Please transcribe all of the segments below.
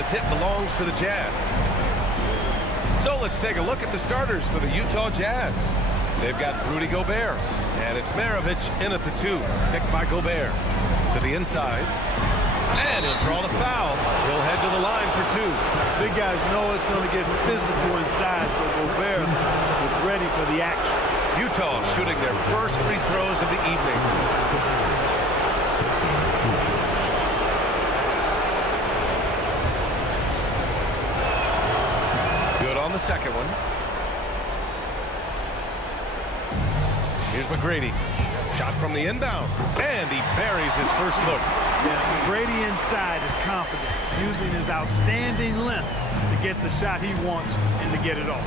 the tip belongs to the Jazz. So let's take a look at the starters for the Utah Jazz. They've got Rudy Gorbert, and it's Maravich in at the 2, picked by Gorbert. To the inside, and he'll draw the foul. He'll head to the line for 2. Big guys know it's going to get physical inside, so Gorbert is ready for the action. Utah shooting their first free throws of the evening. Good on the second one. Here's McGrady. Shot from the inbound, and he buries his first look. Yeah, McGrady inside is confident, using his outstanding length to get the shot he wants and to get it off.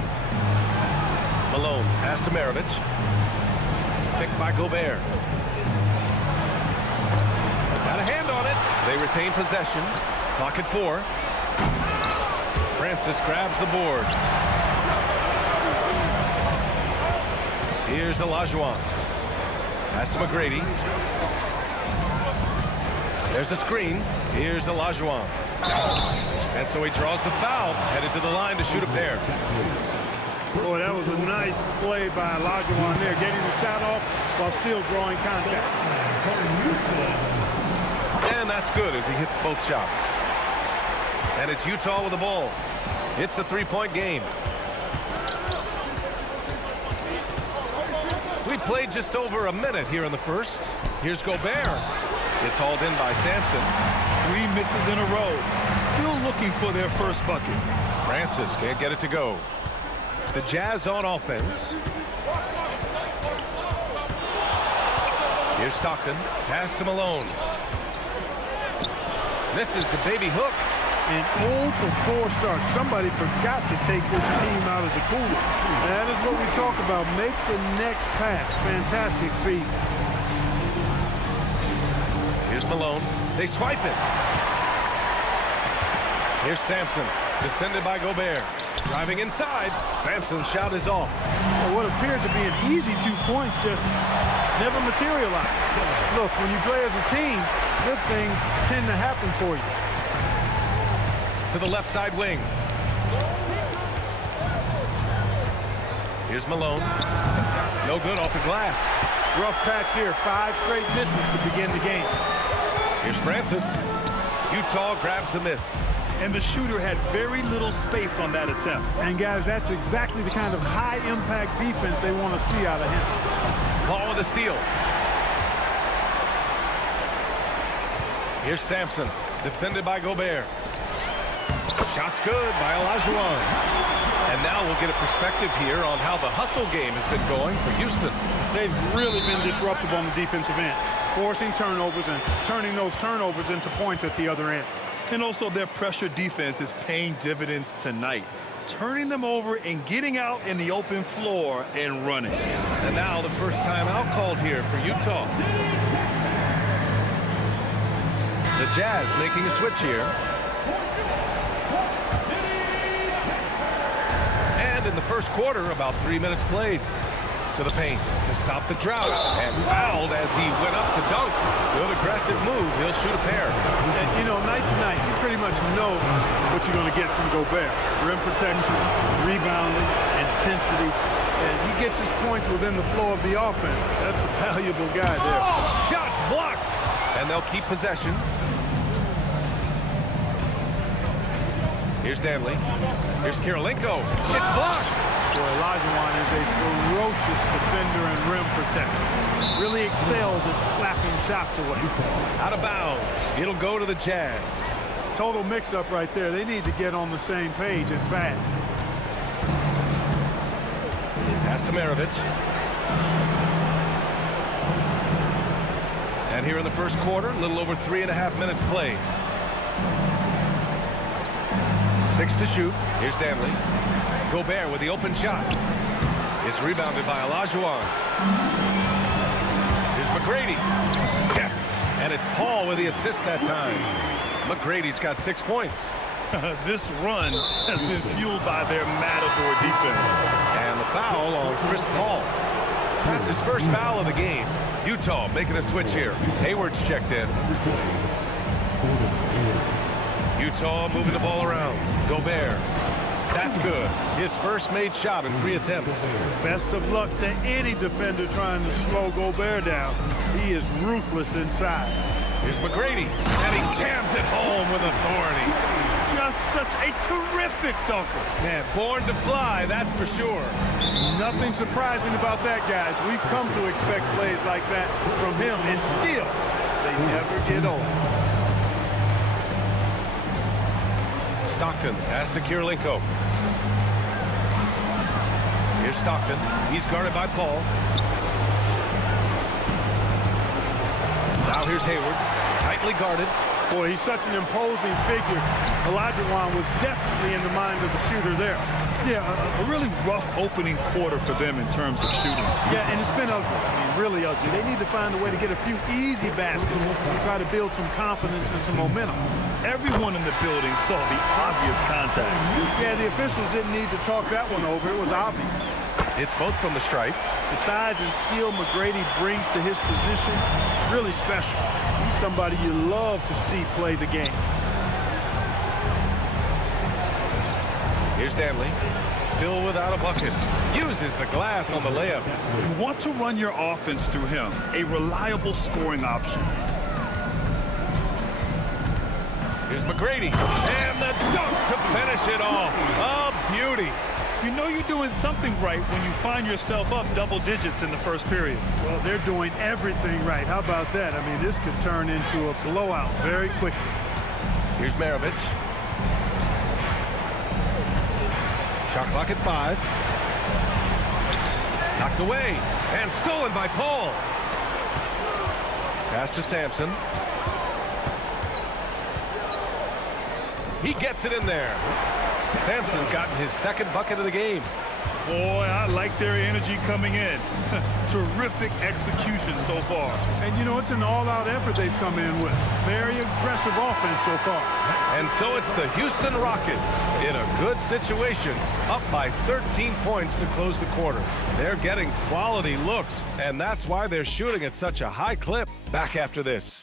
Malone pass to Maravich. Picked by Gorbert. Got a hand on it. They retain possession. Clock at 4. Francis grabs the board. Here's Olajuwon. Pass to McGrady. There's a screen. Here's Olajuwon. And so he draws the foul, headed to the line to shoot a pair. Boy, that was a nice play by Olajuwon there, getting the shot off while still drawing contact. And that's good as he hits both shots. And it's Utah with the ball. It's a 3-point game. We played just over a minute here in the first. Here's Gorbert. It's hauled in by Samson. 3 misses in a row. Still looking for their first bucket. Francis can't get it to go. The Jazz on offense. Here's Stockton. Pass to Malone. Misses the baby hook. An 0 for 4 start. Somebody forgot to take this team out of the cooler. That is what we talk about. Make the next pass. Fantastic feed. Here's Malone. They swipe it. Here's Samson. Defended by Gorbert. Driving inside. Samson's shot is off. Well, what appeared to be an easy 2 points just never materialized. Look, when you play as a team, good things tend to happen for you. To the left side wing. Here's Malone. No good off the glass. Rough patch here. 5 straight misses to begin the game. Here's Francis. Utah grabs the miss. And the shooter had very little space on that attempt. And guys, that's exactly the kind of high-impact defense they want to see out of him. Paul with the steal. Here's Samson. Defended by Gorbert. Shot's good by Olajuwon. And now we'll get a perspective here on how the hustle game has been going for Houston. They've really been disruptive on the defensive end, forcing turnovers and turning those turnovers into points at the other end. And also their pressure defense is paying dividends tonight, turning them over and getting out in the open floor and running. And now the first time out called here for Utah. The Jazz making a switch here. And in the first quarter, about 3 minutes played. To the paint to stop the drought, and fouled as he went up to dunk. Good aggressive move. He'll shoot a pair. And, you know, night to night, you pretty much know what you're going to get from Gorbert. Rim protection, rebounding, intensity. And he gets his points within the flow of the offense. That's a valuable guy there. Shots blocked. And they'll keep possession. Here's Dantely. Here's Kirilenko. It's blocked. Boy, Olajuwon is a ferocious defender and rim protector. Really excels at slapping shots away. Out of bounds. It'll go to the Jazz. Total mix-up right there. They need to get on the same page and fast. Pass to Maravich. And here in the first quarter, a little over 3.5 minutes played. 6 to shoot. Here's Dantely. Gorbert with the open shot. It's rebounded by Olajuwon. Here's McGrady. Yes! And it's Paul with the assist that time. McGrady's got 6 points. This run has been fueled by their Matador defense. And the foul on Chris Paul. That's his first foul of the game. Utah making a switch here. Hayward's checked in. Utah moving the ball around. Gobert. That's good. His first made shot in 3 attempts. Best of luck to any defender trying to slow Gobert down. He is ruthless inside. Here's McGrady, and he jams it home with authority. Just such a terrific dunker. Man, born to fly, that's for sure. Nothing surprising about that, guys. We've come to expect plays like that from him, and still, they never get old. Stockton pass to Kirilenko. Here's Stockton. He's guarded by Paul. Now here's Hayward. Tightly guarded. Boy, he's such an imposing figure. Olajuwon was definitely in the mind of the shooter there. Yeah, a really rough opening quarter for them in terms of shooting. Yeah, and it's been ugly. I mean, really ugly. They need to find a way to get a few easy baskets and try to build some confidence and some momentum. Everyone in the building saw the obvious contact. Yeah, the officials didn't need to talk that one over. It was obvious. It's both from the stripe. The size and skill McGrady brings to his position, really special. He's somebody you love to see play the game. Here's Dantely. Still without a bucket. Uses the glass on the layup. You want to run your offense through him, a reliable scoring option. Here's McGrady. And the dunk to finish it off. A beauty. You know you're doing something right when you find yourself up double digits in the first period. Well, they're doing everything right. How about that? I mean, this could turn into a blowout very quickly. Here's Maravich. Shot clock at 5. Knocked away and stolen by Paul. Pass to Samson. He gets it in there. Samson's gotten his second bucket of the game. Boy, I like their energy coming in. Terrific execution so far. And, you know, it's an all-out effort they've come in with. Very aggressive offense so far. And so it's the Houston Rockets in a good situation, up by 13 points to close the quarter. They're getting quality looks, and that's why they're shooting at such a high clip. Back after this.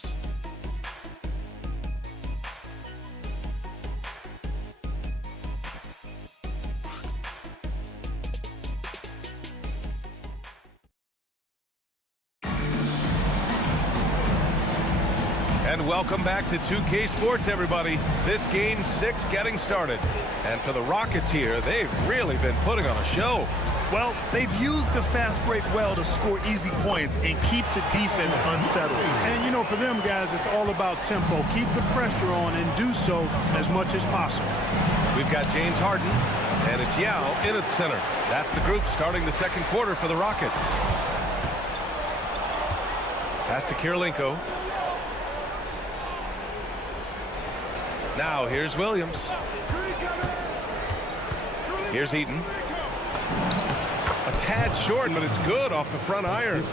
And welcome back to 2K Sports, everybody. This game 6 getting started. And for the Rockets here, they've really been putting on a show. Well, they've used the fast break well to score easy points and keep the defense unsettled. And, you know, for them guys, it's all about tempo. Keep the pressure on and do so as much as possible. We've got James Harden, and it's Yao in at center. That's the group starting the second quarter for the Rockets. Pass to Kirilenko. Now here's Williams. Here's Eaton. A tad short, but it's good off the front iron.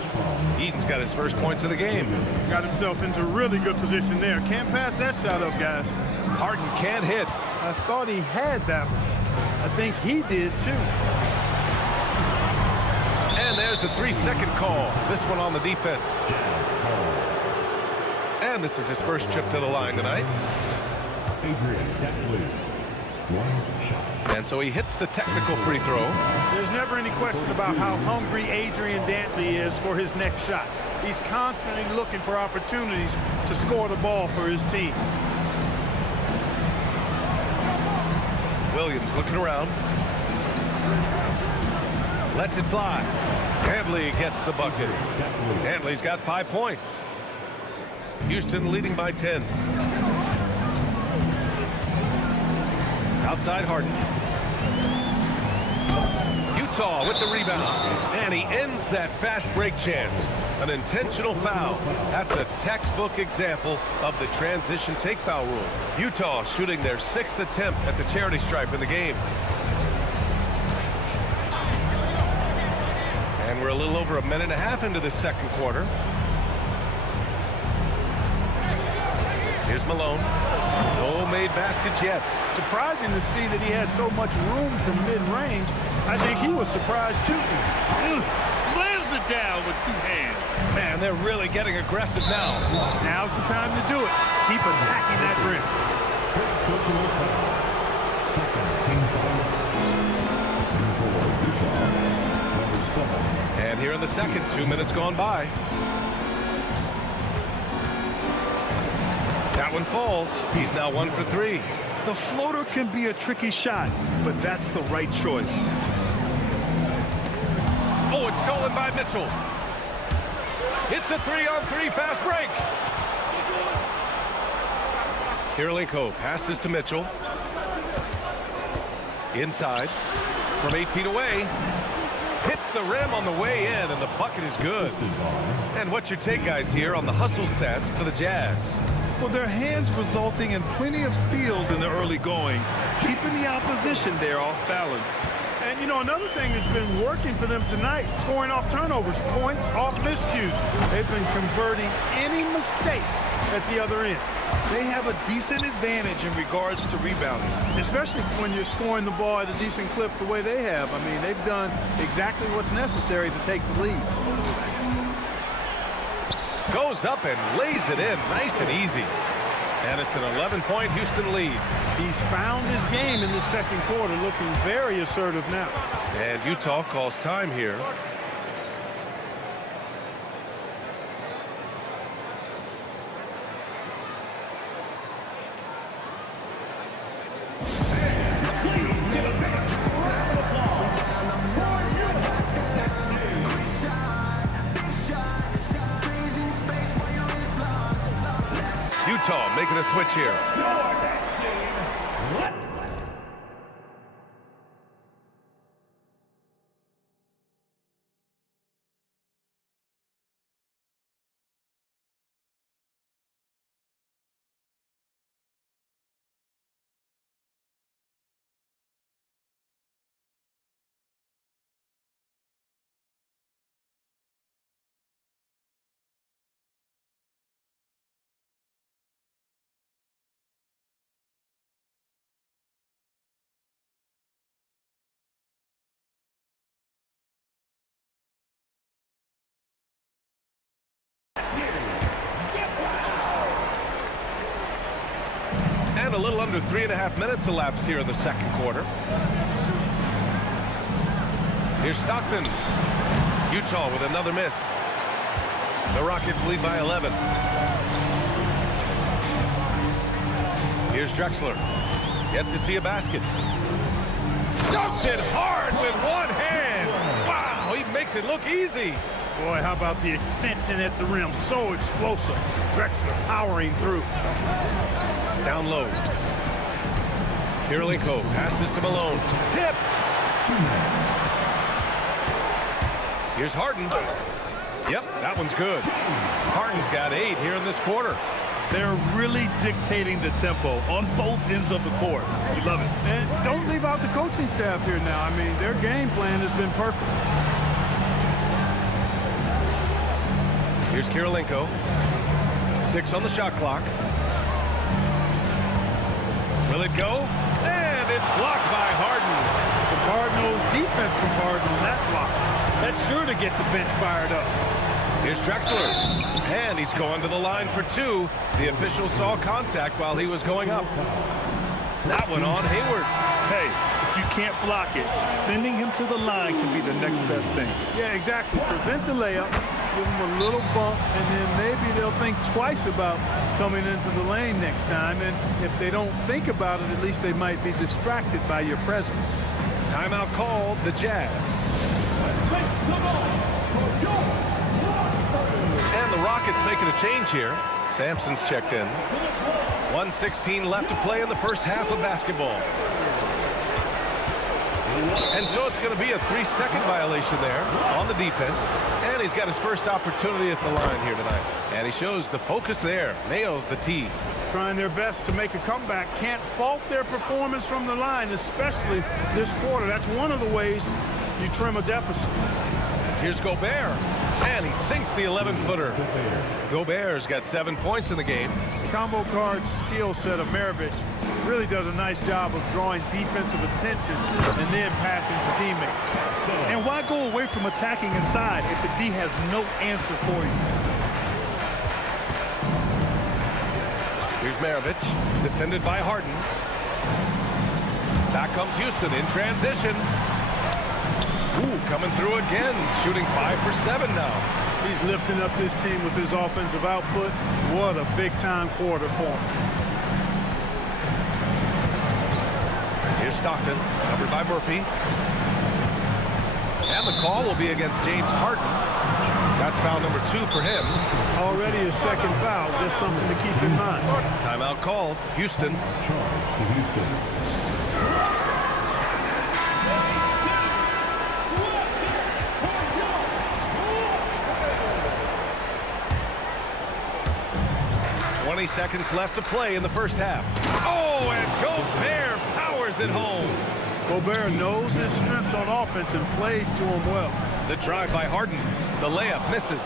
Eaton's got his first points of the game. Got himself into really good position there. Can't pass that shot up, guys. Harden can't hit. I thought he had that one. I think he did, too. And there's a 3-second call. This one on the defense. And this is his first trip to the line tonight. Adrian, Dantely, 1 shot. And so he hits the technical free throw. There's never any question about how hungry Adrian Dantely is for his next shot. He's constantly looking for opportunities to score the ball for his team. Williams looking around. Lets it fly. Dantely gets the bucket. Dantely's got 5 points. Houston leading by 10. Outside Harden. Utah with the rebound. And he ends that fast break chance. An intentional foul. That's a textbook example of the transition take foul rule. Utah shooting their 6th attempt at the charity stripe in the game. And we're a little over a minute and a half into the second quarter. Here's Malone. No made baskets yet. Surprising to see that he had so much room from mid-range. I think he was surprised, too. Slams it down with 2 hands. Man, they're really getting aggressive now. Now's the time to do it. Keep attacking that rim. Personal foul. Second team foul. For Utah, number 7. And here in the second, 2 minutes gone by. That one falls. He's now 1 for 3. The floater can be a tricky shot, but that's the right choice. Oh, it's stolen by Mitchell. It's a 3-on-3 fast break. Kirilenko passes to Mitchell. Inside from 8 feet away. Hits the rim on the way in, and the bucket is good. And what's your take, guys, here on the hustle stats for the Jazz? Well, their hands resulting in plenty of steals in the early going, keeping the opposition there off balance. And, you know, another thing that's been working for them tonight, scoring off turnovers, points off miscues. They've been converting any mistakes at the other end. They have a decent advantage in regards to rebounding. Especially when you're scoring the ball at a decent clip the way they have. I mean, they've done exactly what's necessary to take the lead. Goes up and lays it in nice and easy. And it's an 11-point Houston lead. He's found his game in the second quarter, looking very assertive now. And Utah calls time here. Utah making a switch here. And a little under 3.5 minutes elapsed here in the second quarter. Here's Stockton. Utah with another miss. The Rockets lead by 11. Here's Drexler. Yet to see a basket. Dumps it hard with one hand. Wow, he makes it look easy. Boy, how about the extension at the rim? So explosive. Drexler powering through. Down low. Kirilenko passes to Malone. Tipped. Here's Harden. Yep, that one's good. Harden's got 8 here in this quarter. They're really dictating the tempo on both ends of the court. You love it. And don't leave out the coaching staff here now. I mean, their game plan has been perfect. Here's Kirilenko. 6 on the shot clock. Will it go? And it's blocked by Harden. The Cardinals' defense from Harden on that block. That's sure to get the bench fired up. Here's Drexler. And he's going to the line for 2. The official saw contact while he was going up. That one on Hayward. Hey, if you can't block it, sending him to the line can be the next best thing. Yeah, exactly. Prevent the layup, give them a little bump, and then maybe they'll think twice about coming into the lane next time. And if they don't think about it, at least they might be distracted by your presence. Timeout called, the Jazz. And the Rockets making a change here. Samson's checked in. 1:16 left to play in the first half of basketball. And so it's going to be a 3-second violation there on the defense. And he's got his first opportunity at the line here tonight. And he shows the focus there. Nails the tee. Trying their best to make a comeback. Can't fault their performance from the line, especially this quarter. That's one of the ways you trim a deficit. Here's Gorbert. And he sinks the 11-footer. Gobert's got 7 points in the game. Combo card skill set of Maravich really does a nice job of drawing defensive attention and then passing to teammates. And why go away from attacking inside if the D has no answer for you? Here's Maravich, defended by Harden. Back comes Houston in transition. Ooh, coming through again, shooting 5 for 7 now. He's lifting up this team with his offensive output. What a big-time quarter for him. Here's Stockton, covered by Murphy. And the call will be against James Harden. That's foul number 2 for him. Already a second foul, just something to keep in mind. Timeout called. Houston. Charge to Houston. 20 seconds left to play in the first half. Oh, and Gorbert powers it home. Gorbert knows his strengths on offense and plays to him well. The drive by Harden. The layup misses.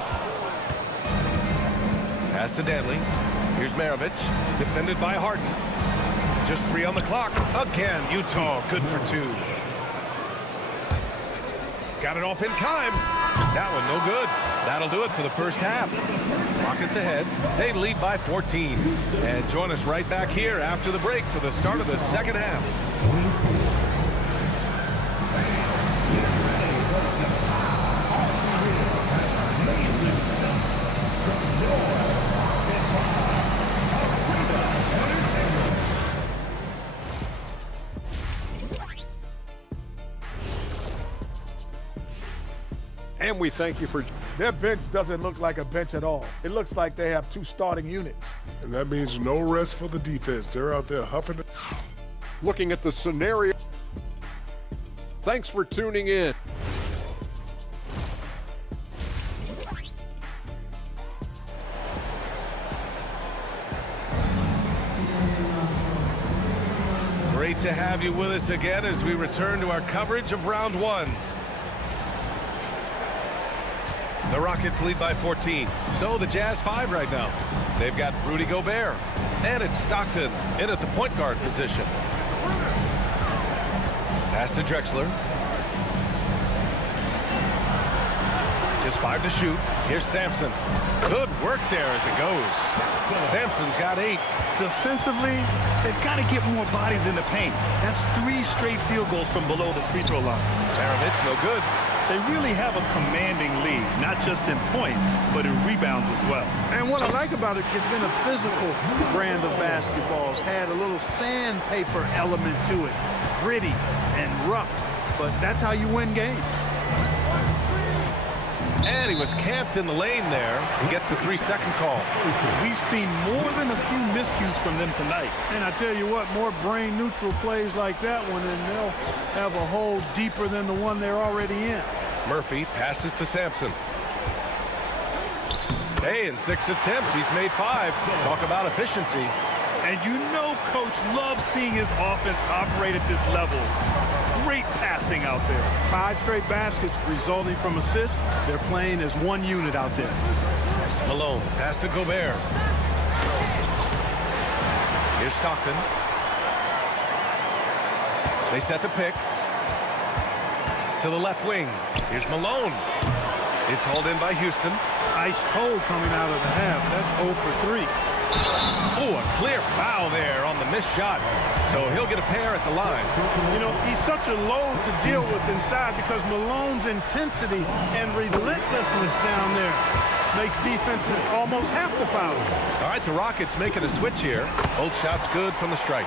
Pass to Dantely. Here's Maravich, defended by Harden. Just 3 on the clock. Again, Utah good for 2. Got it off in time. That one no good. That'll do it for the first half. Rockets ahead. They lead by 14. And join us right back here after the break for the start of the second half. And we thank you for... Their bench doesn't look like a bench at all. It looks like they have 2 starting units. And that means no rest for the defense. They're out there huffing it. looking at the scenario. Thanks for tuning in. Great to have you with us again as we return to our coverage of round one. The Rockets lead by 14. So the Jazz 5 right now. They've got Rudy Gorbert. And it's Stockton in at the point guard position. Pass to Drexler. Just 5 to shoot. Here's Samson. Good work there as it goes. Samson's got 8. Defensively, they've got to get more bodies in the paint. That's 3 straight field goals from below the free throw line. Maravich, no good. They really have a commanding lead, not just in points, but in rebounds as well. And what I like about it, it's been a physical brand of basketball. It's had a little sandpaper element to it, gritty and rough, but that's how you win games. And he was camped in the lane there. He gets a 3-second call. We've seen more than a few miscues from them tonight. And I tell you what, more brain-neutral plays like that one, and they'll have a hole deeper than the one they're already in. Murphy passes to Samson. Hey, in 6 attempts, he's made 5. Talk about efficiency. And you know Coach loves seeing his offense operate at this level. Great passing out there. 5 straight baskets resulting from assists. They're playing as one unit out there. Malone, pass to Gorbert. Here's Stockton. They set the pick. To the left wing. Here's Malone. It's hauled in by Houston. Ice cold coming out of the half. That's 0 for 3. Oh, a clear foul there on the missed shot. So he'll get a pair at the line. You know, he's such a load to deal with inside because Malone's intensity and relentlessness down there makes defenses almost have to foul. All right, the Rockets making a switch here. Both shots good from the stripe.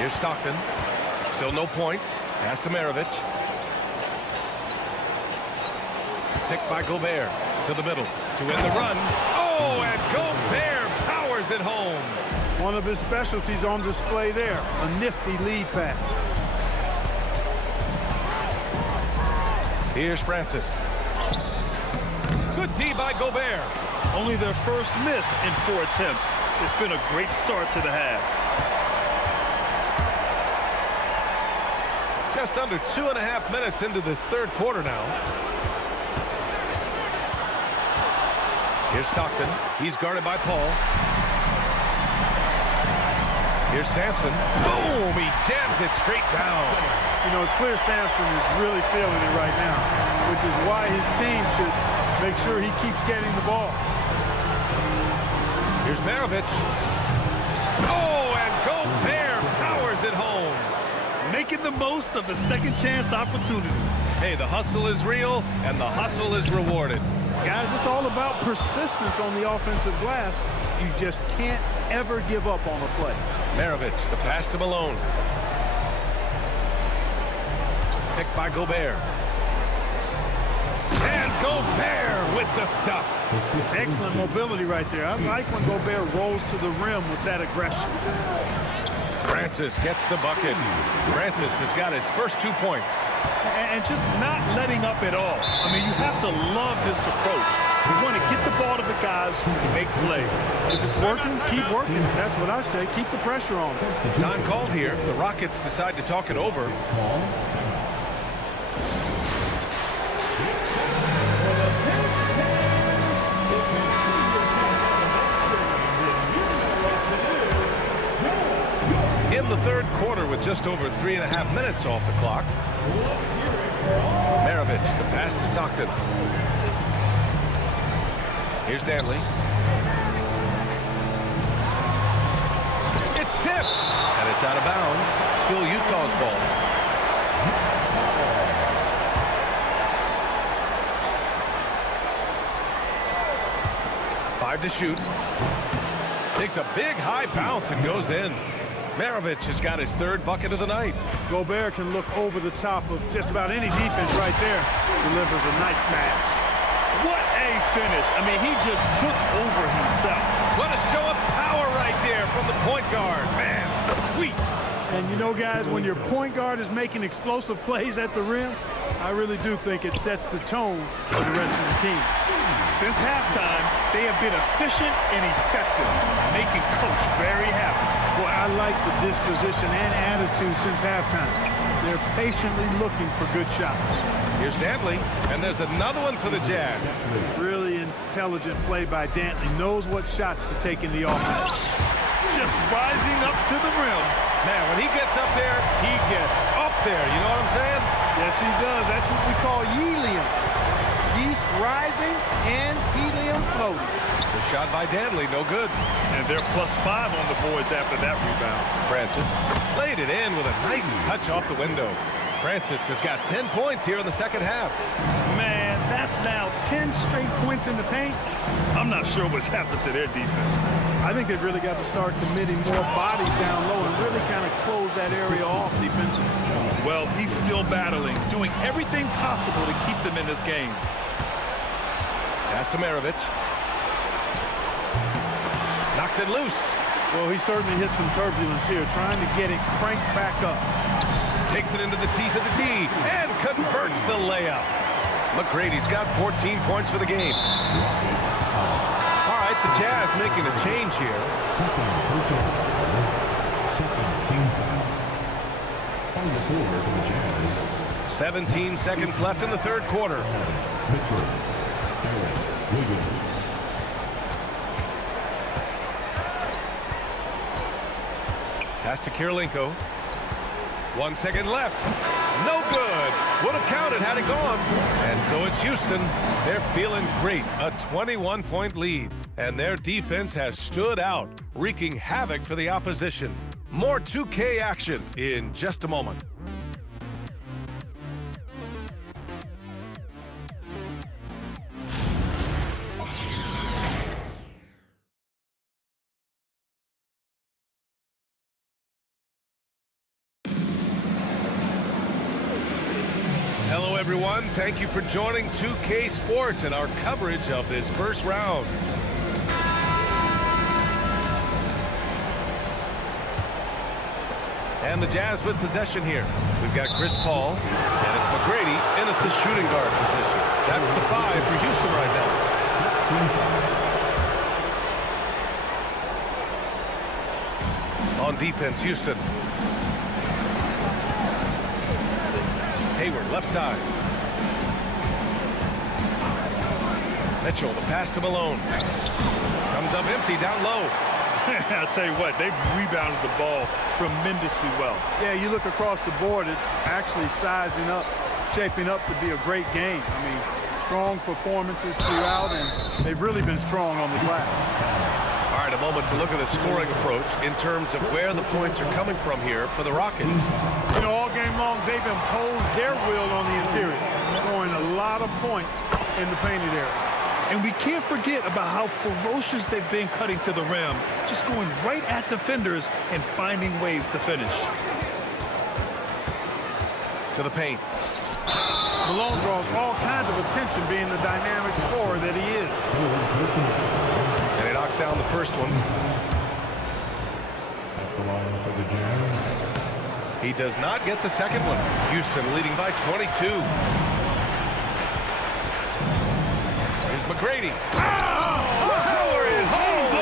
Here's Stockton. Still no points. Pass to Maravich. Picked by Gorbert to the middle to win the run. Oh, and Gorbert powers it home. One of his specialties on display there, a nifty lead pass. Here's Francis. Good D by Gorbert. Only their first miss in 4 attempts. It's been a great start to the half. Just under 2.5 minutes into this third quarter now. Here's Stockton. He's guarded by Paul. Here's Samson. Boom! He jams it straight down. You know, it's clear Samson is really feeling it right now, which is why his team should make sure he keeps getting the ball. Here's Maravich. Oh, and Gobert powers it home. Making the most of the second chance opportunity. Hey, the hustle is real, and the hustle is rewarded. Guys, it's all about persistence on the offensive glass. You just can't ever give up on a play. Maravich, the pass to Malone. Picked by Gobert. And Gobert with the stuff. Excellent mobility right there. I like when Gobert rolls to the rim with that aggression. Francis gets the bucket. Francis has got his first 2 points. And just not letting up at all. I mean, you have to love this approach. You want to get the ball to the guys who can make plays. If it's working, keep working. That's what I say. Keep the pressure on. Time called here. The Rockets decide to talk it over. In the third quarter with just over 3.5 minutes off the clock. Maravich, the pass to Stockton. Here's Dantely. It's tipped, and it's out of bounds. Still Utah's ball. Five to shoot. Takes a big high bounce and goes in. Maravich has got his third bucket of the night. Gobert can look over the top of just about any defense right there. Delivers a nice pass. What a finish. I mean, he just took over himself. What a show of power right there from the point guard. Man, sweet. And you know, guys, when your point guard is making explosive plays at the rim, I really do think it sets the tone for the rest of the team. Since halftime, they have been efficient and effective, making Coach very happy. Boy, I like the disposition and attitude since halftime. They're patiently looking for good shots. Here's Dantely, and there's another one for the Jazz. Really intelligent play by Dantely. Knows what shots to take in the offense. Just rising up to the rim. Man, when he gets up there, he gets up there. You know what I'm saying? Yes, he does. That's what we call helium. Yeast rising and helium floating. The shot by Dantely, no good. And they're +5 on the boards after that rebound. Francis laid it in with a nice touch off the window. Francis has got 10 points here in the second half. Man, that's now 10 straight points in the paint. I'm not sure what's happened to their defense. I think they've really got to start committing more bodies down low and really kind of close that area off defensively. Well, he's still battling, doing everything possible to keep them in this game. Pass to Maravich. Knocks it loose. Well, he certainly hit some turbulence here, trying to get it cranked back up. Takes it into the teeth of the D and converts the layup. McGrady's got 14 points for the game. All right, the Jazz making a change here. Second team foul. On the floor for the Jazz. 17 seconds left in the third quarter. Mitchell, Aaron, Wiggins. Pass to Kirilenko. 1 second left. No good. Would have counted had it gone. And so it's Houston. They're feeling great. A 21-point lead. And their defense has stood out, wreaking havoc for the opposition. More 2K action in just a moment. Hello, everyone. Thank you for joining 2K Sports and our coverage of this first round. And the Jazz with possession here. We've got Chris Paul, and it's McGrady in at the shooting guard position. That's the 5 for Houston right now. On defense, Houston. Hayward, left side. Mitchell, the pass to Malone. Comes up empty, down low. I'll tell you what, they've rebounded the ball tremendously well. Yeah, you look across the board, it's actually sizing up, shaping up to be a great game. I mean, strong performances throughout, and they've really been strong on the glass. All right, a moment to look at the scoring approach in terms of where the points are coming from here for the Rockets. You know, all game long, they've imposed their will on the interior, scoring a lot of points in the painted area. And we can't forget about how ferocious they've been cutting to the rim, just going right at defenders and finding ways to finish. To the paint. Malone draws all kinds of attention being the dynamic scorer that he is. And he knocks down the first one. At the line for the Jazz. He does not get the second one. Houston leading by 22. Here's McGrady. Oh! Howard is home!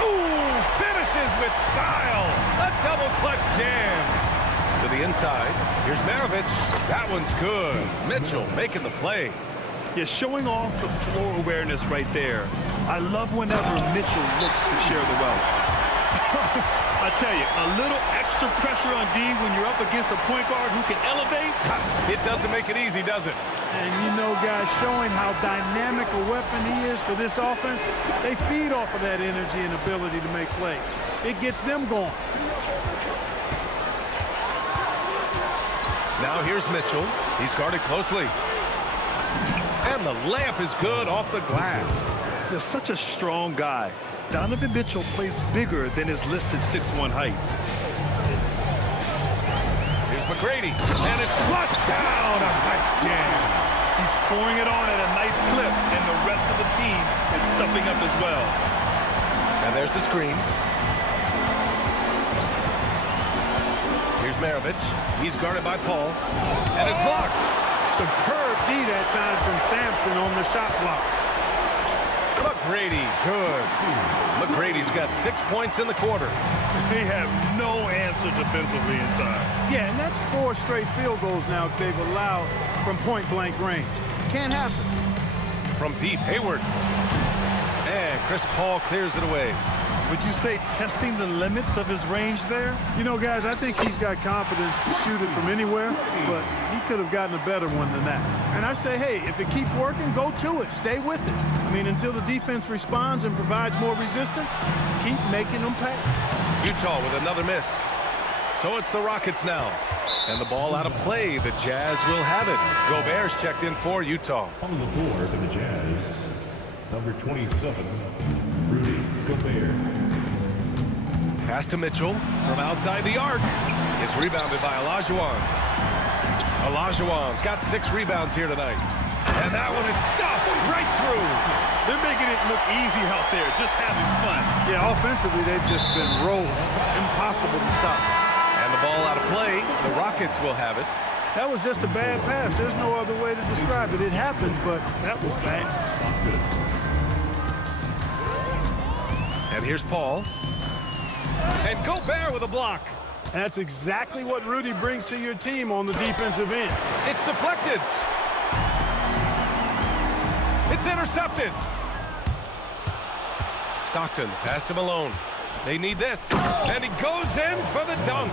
Ooh, finishes with style. A double clutch jam. To the inside. Here's Maravich. That one's good. Mitchell making the play. Yeah, showing off the floor awareness right there. I love whenever Mitchell looks to share the wealth. I tell you, a little extra pressure on D when you're up against a point guard who can elevate. It doesn't make it easy, does it? And you know, guys, showing how dynamic a weapon he is for this offense, they feed off of that energy and ability to make plays. It gets them going. Now here's Mitchell. He's guarded closely. And the layup is good off the glass. They're such a strong guy. Donovan Mitchell plays bigger than his listed 6'1" height. Here's McGrady. And it's flushed down. A nice jam. He's pouring it on at a nice clip, and the rest of the team is stepping up as well. And there's the screen. Here's Maravich. He's guarded by Paul. And it's blocked. Superb D that time from Samson on the shot block. McGrady, good. McGrady's got 6 points in the quarter. They have no answer defensively inside. Yeah, and that's 4 straight field goals now they've allowed from point-blank range. Can't happen. From deep, Hayward. And Chris Paul clears it away. Would you say testing the limits of his range there? You know, guys, I think he's got confidence to shoot it from anywhere, but he could have gotten a better one than that. And I say, hey, if it keeps working, go to it. Stay with it. I mean, until the defense responds and provides more resistance, keep making them pay. Utah with another miss. So it's the Rockets now. And the ball out of play. The Jazz will have it. Gobert's checked in for Utah. On the floor for the Jazz, number 27, Rudy Gobert. Pass to Mitchell from outside the arc. It's rebounded by Olajuwon. Olajuwon's got 6 rebounds here tonight. And that one is stuffed right through. They're making it look easy out there, just having fun. Yeah, offensively, they've just been rolling. Impossible to stop. And the ball out of play. The Rockets will have it. That was just a bad pass. There's no other way to describe it. It happened, but that was bad. And here's Paul. And Gobert with a block. That's exactly what Rudy brings to your team on the defensive end. It's deflected. It's intercepted. Stockton, pass to Malone. They need this. And he goes in for the dunk.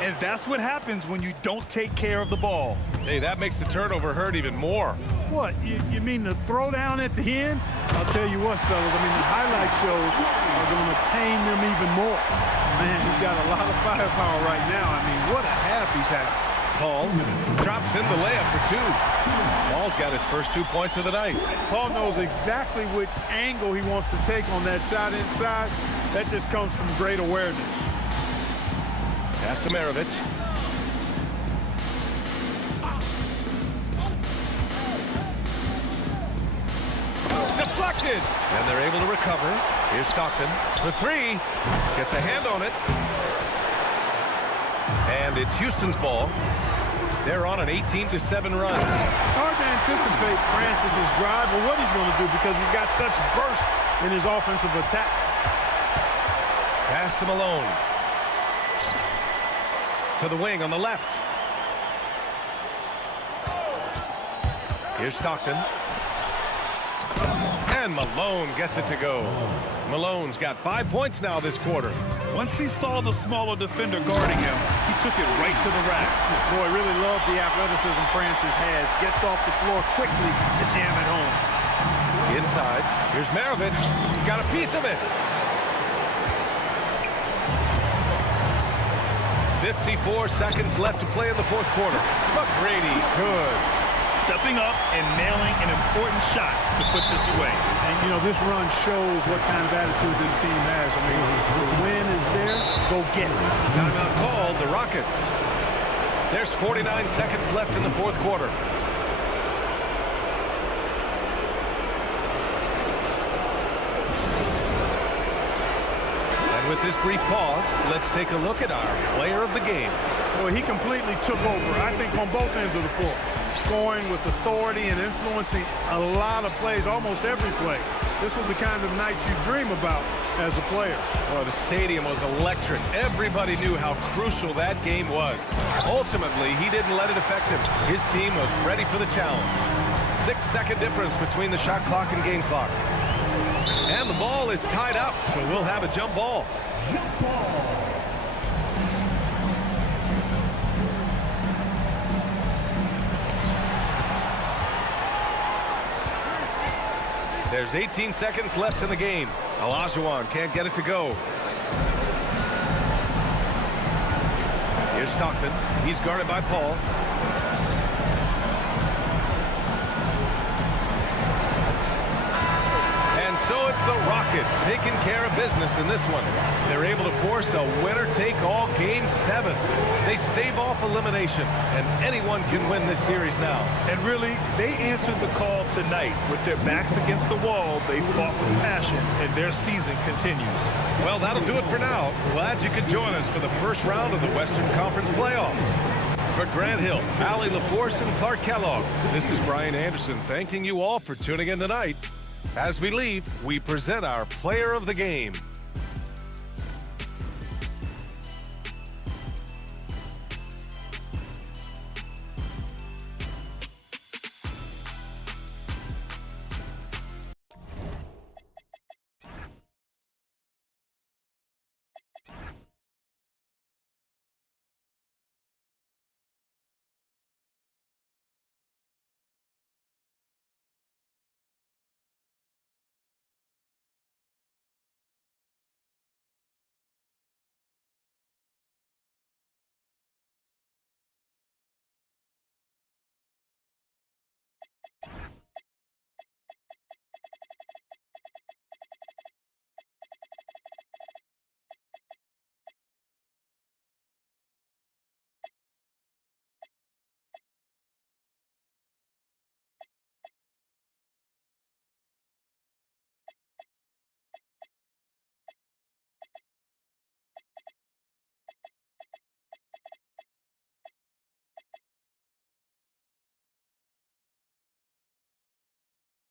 And that's what happens when you don't take care of the ball. Hey, that makes the turnover hurt even more. What, you mean the throwdown at the end? I'll tell you what, fellas, I mean, the highlight shows are going to pain them even more. Man, he's got a lot of firepower right now. I mean, what a half he's had. Paul drops in the layup for 2. Paul's got his first 2 points of the night. Paul knows exactly which angle he wants to take on that shot inside. That just comes from great awareness. Pass to Maravich. Deflected. And they're able to recover. Here's Stockton for 3. Gets a hand on it. And it's Houston's ball. They're on an 18-7 run. It's hard to anticipate Francis's drive or what he's going to do because he's got such burst in his offensive attack. Pass to Malone. To the wing on the left. Here's Stockton. And Malone gets it to go. Malone's got 5 points now this quarter. Once he saw the smaller defender guarding him, he took it right to the rack. Boy, really love the athleticism Francis has. Gets off the floor quickly to jam it home. Inside, here's Maravich. Got a piece of it. 54 seconds left to play in the fourth quarter. McGrady, good. Stepping up and nailing an important shot to put this away. And, you know, this run shows what kind of attitude this team has. I mean, the win is there, go get it. Timeout called, the Rockets. There's 49 seconds left in the fourth quarter. And with this brief pause, let's take a look at our player of the game. Well, he completely took over, I think, on both ends of the floor. Scoring with authority and influencing a lot of plays, almost every play. This was the kind of night you dream about as a player. Well, the stadium was electric. Everybody knew how crucial that game was. Ultimately, he didn't let it affect him. His team was ready for the challenge. 6-second difference between the shot clock and game clock. And the ball is tied up, so we'll have a jump ball. Jump ball. There's 18 seconds left in the game. Olajuwon can't get it to go. Here's Stockton. He's guarded by Paul. And so it's the Rockets taking care of business in this one. They're able to force a winner-take-all Game 7. They stave off elimination, and anyone can win this series now. And really, they answered the call tonight. With their backs against the wall, they fought with passion, and their season continues. Well, that'll do it for now. Glad you could join us for the first round of the Western Conference playoffs. For Grant Hill, Allie LaForce, and Clark Kellogg, this is Brian Anderson thanking you all for tuning in tonight. As we leave, we present our player of the game.